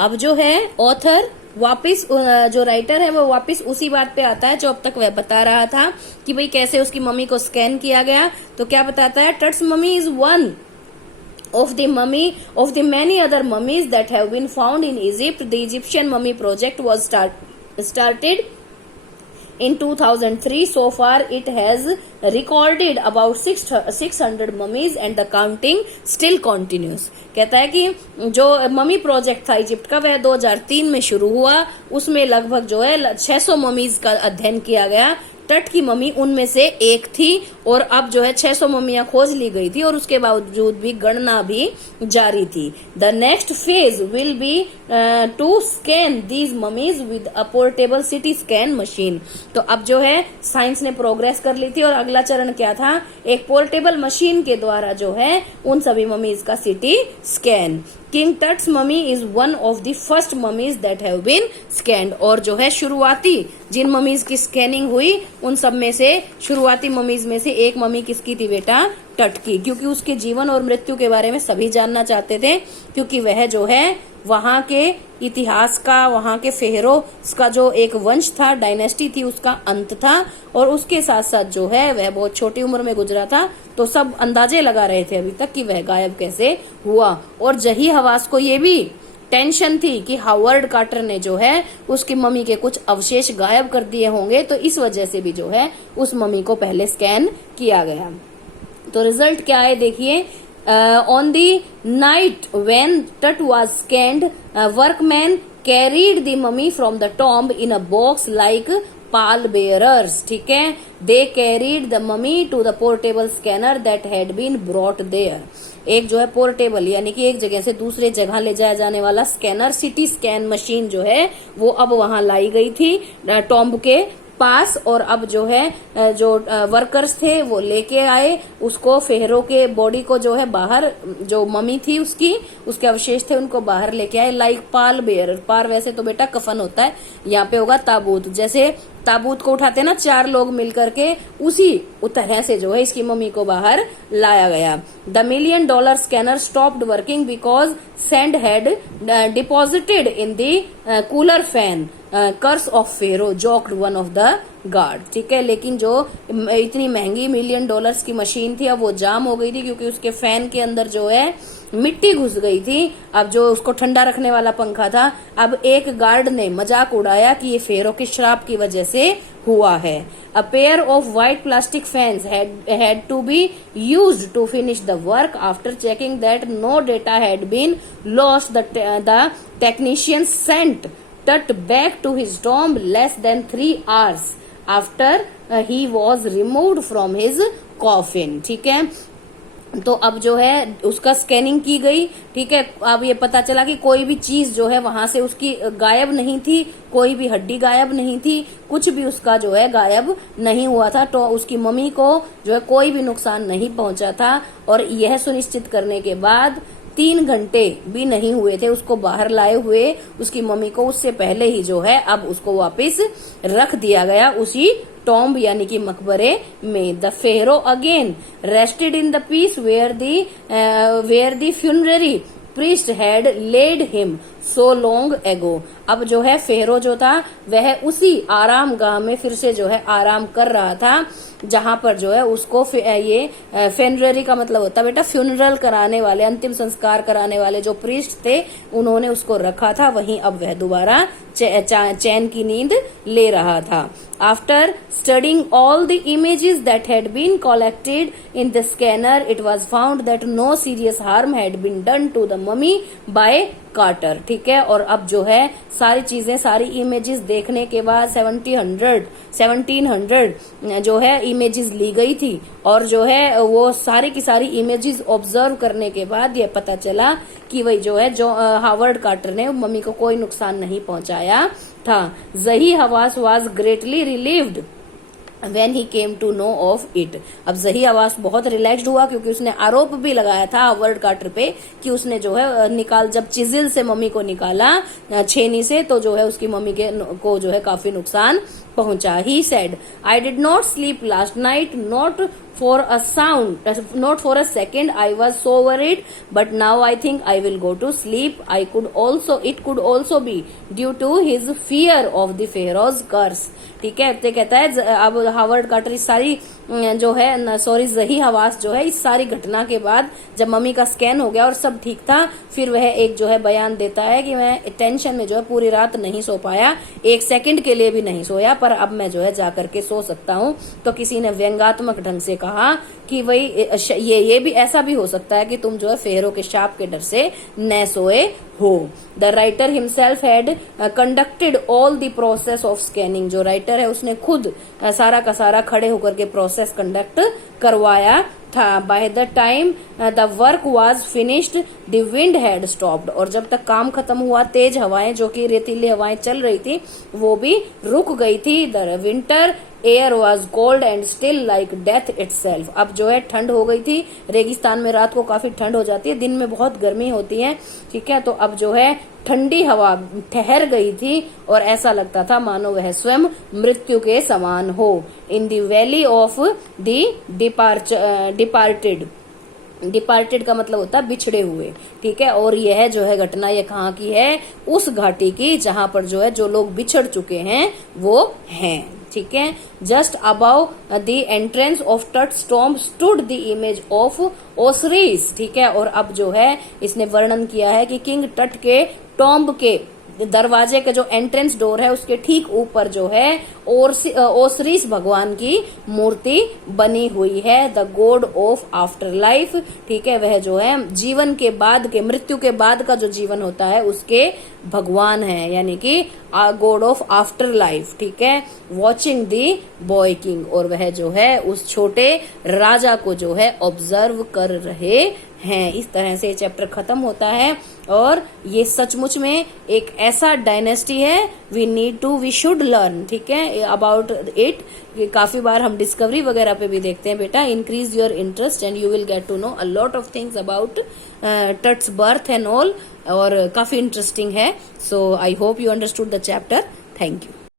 अब जो है ऑथर वापिस, जो राइटर है वो वापिस उसी बात पे आता है जो अब तक वह बता रहा था कि भाई कैसे उसकी मम्मी को स्कैन किया गया। तो क्या बताता है, Tut's mummy is one of the many other mummies that have been found in Egypt. The Egyptian mummy project was started in 2003. So far it has recorded about 600 mummies and the counting still continues. कहता है कि जो mummy project था Egypt का वह 2003 में शुरू हुआ, उसमें लगभग जो है 600 ममीज का अध्ययन किया गया। तट की मम्मी उनमें से एक थी और अब जो है 600 मम्मियां खोज ली गई थी और उसके बावजूद भी गणना भी जारी थी। The next phase will be to scan these mummies with a portable CT scan machine. तो अब जो है साइंस ने प्रोग्रेस कर ली थी और अगला चरण क्या था, एक पोर्टेबल मशीन के द्वारा जो है उन सभी ममीज का CT scan. King Tut's mummy is one of the first mummies that have been scanned. और जो है शुरुआती जिन ममीज की स्कैनिंग हुई उन सब में से शुरुआती ममीज में से एक मम्मी किसकी थी बेटा, टट की, क्योंकि उसके जीवन और मृत्यु के बारे में सभी जानना चाहते थे, क्योंकि वह जो है वहां के इतिहास का, वहां के फेरो का जो एक वंश था, डायनेस्टी थी, उसका अंत था और उसके साथ साथ जो है वह बहुत छोटी उम्र में गुजरा था। तो सब अंदाजे लगा रहे थे अभी तक कि वह गायब कैसे हुआ। और जही हवास को ये भी टेंशन थी कि हावर्ड कार्टर ने जो है उसकी मम्मी के कुछ अवशेष गायब कर दिए होंगे, तो इस वजह से भी जो है उस मम्मी को पहले स्कैन किया गया। तो रिजल्ट क्या है देखिए, on the night when Tut was scanned, workmen carried the mummy from the tomb in a box like pall bearers. ठीक है, they carried the mummy to the portable scanner that had been brought there. एक जो है portable यानी कि एक जगह से दूसरे जगह ले जाया जाने वाला स्कैनर, सिटी स्कैन मशीन जो है वो अब वहां लाई गई थी टॉम्ब के पास। और अब जो है जो वर्कर्स थे वो लेके आए उसको, फेहरो के बॉडी को जो है बाहर, जो मम्मी थी उसके अवशेष थे उनको बाहर लेके आए लाइक पाल बेयर। पार वैसे तो बेटा कफन होता है, यहाँ पे होगा ताबूत। जैसे ताबूत को उठाते ना 4 लोग मिलकर के, उसी तरह से जो है इसकी मम्मी को बाहर लाया गया। The $1 million scanner stopped working because sand had deposited in the cooler fan, curse of pharaoh joked one of the guard. ठीक है, लेकिन जो इतनी महंगी $1 million की मशीन थी अब वो जाम हो गई थी क्योंकि उसके फैन के अंदर जो है मिट्टी घुस गई थी। अब जो उसको ठंडा रखने वाला पंखा था, अब एक गार्ड ने मजाक उड़ाया कि ये फेरो के श्राप की वजह से हुआ है। A pair of white plastic fans had to be used to finish the work. After checking that no data had been lost, the technician sent Tut back to his tomb less than 3 hours after he was removed from his coffin. ठीक है, तो अब जो है उसका scanning की गई। ठीक है, अब ये पता चला कि कोई भी चीज जो है वहां से उसकी गायब नहीं थी, कोई भी हड्डी गायब नहीं थी, कुछ भी उसका जो है गायब नहीं हुआ था। तो उसकी मम्मी को जो है कोई भी नुकसान नहीं पहुंचा था। और यह सुनिश्चित करने के बाद 3 घंटे भी नहीं हुए थे उसको बाहर लाए हुए उसकी मम्मी को, उससे पहले ही जो है अब उसको वापस रख दिया गया उसी टॉम्ब यानी कि मकबरे में। The pharaoh again rested in the peace where the funerary priest had laid him so long ago. अब जो है फेरो जो था वह उसी आराम गाह में फिर से जो है आराम कर रहा था जहां पर जो है उसको ये फेनररी का मतलब होता है बेटा फ्यूनरल कराने वाले, अंतिम संस्कार कराने वाले जो प्रीस्ट थे उन्होंने उसको रखा था, वहीं अब वह दोबारा चैन की नींद ले रहा था। After studying all the images that had been collected in the scanner it was found that no serious harm had been done to the mummy by Carter. ठीक है, और अब जो है सारी चीजें, सारी इमेजेस देखने के बाद 1700 जो है इमेजेस ली गई थी और जो है वो सारी की सारी इमेजेस ऑब्जर्व करने के बाद ये पता चला कि वही जो है जो हावर्ड कार्टर ने मम्मी को कोई नुकसान नहीं पहुंचाया था। Zahi Hawass was greatly relieved when he came to know of it। अब जही आवास बहुत रिलैक्स्ड हुआ क्योंकि उसने आरोप भी लगाया था हावर्ड कार्टर पे कि उसने जो है जब चिजिल से मम्मी को निकाला छेनी से, तो जो है उसकी मम्मी को जो है काफी नुकसान पहुंचा। He said, I did not sleep last night, not for a sound, not for a second. I was so worried, but now I think I will go to sleep. It could also be due to his fear of the Pharaoh's curse. ठीक है, तो कहता है अब Howard quarter इस सारी जो है ज़ही हवास जो है इस सारी घटना के बाद जब मम्मी का स्कैन हो गया और सब ठीक था, फिर वह एक जो है बयान देता है कि मैं टेंशन में जो है पूरी रात नहीं सो पाया, एक सेकंड के लिए भी नहीं सोया, पर अब मैं जो है जाकर के सो सकता हूँ। तो किसी ने व्यंग्यात्मक ढंग से कहा कि वही ये भी ऐसा भी हो सकता है कि तुम जो है फेरो के शाप के डर से न सोए हो। The writer himself had conducted all the process of scanning. जो राइटर है उसने खुद सारा का सारा खड़े होकर के प्रोसेस कंडक्ट करवाया था। By the time the work was finished the wind had stopped. और जब तक काम खत्म हुआ तेज हवाएं जो कि रेतीली हवाएं चल रही थी वो भी रुक गई थी। The winter air was cold and still like death itself. अब जो है ठंड हो गई थी, रेगिस्तान में रात को काफी ठंड हो जाती है, दिन में बहुत गर्मी होती है, ठीक है। तो अब जो है ठंडी हवा ठहर गई थी और ऐसा लगता था मानो वह स्वयं मृत्यु के समान हो। In the valley of the departed का मतलब होता है बिछड़े हुए, ठीक है। और यह जो है घटना ये कहाँ की है? उस घाटी की जहां पर जो है जो लोग बिछड़ चुके हैं वो हैं, ठीक है। Just about the entrance of Tut's tomb stood the image of Osiris, ठीक है। और अब जो है इसने वर्णन किया है कि किंग टट के टॉम्ब के दरवाजे का जो एंट्रेंस डोर है उसके ठीक ऊपर जो है ओसरीस भगवान की मूर्ति बनी हुई है। The God of after life, ठीक है। वह जो है जीवन के बाद के, मृत्यु के बाद का जो जीवन होता है उसके भगवान है, यानी कि गॉड ऑफ आफ्टर लाइफ, ठीक है। वॉचिंग दी बॉय किंग, और वह जो है उस छोटे राजा को जो है ऑब्जर्व कर रहे हैं। इस तरह से चैप्टर खत्म होता है और ये सचमुच में एक ऐसा डायनेस्टी है वी शुड लर्न, ठीक है, अबाउट इट। काफी बार हम डिस्कवरी वगैरह पे भी देखते हैं बेटा। Increase your interest and you will get to know a lot of things about Tut's birth and all, और काफी इंटरेस्टिंग है। So I hope you understood the chapter. Thank you.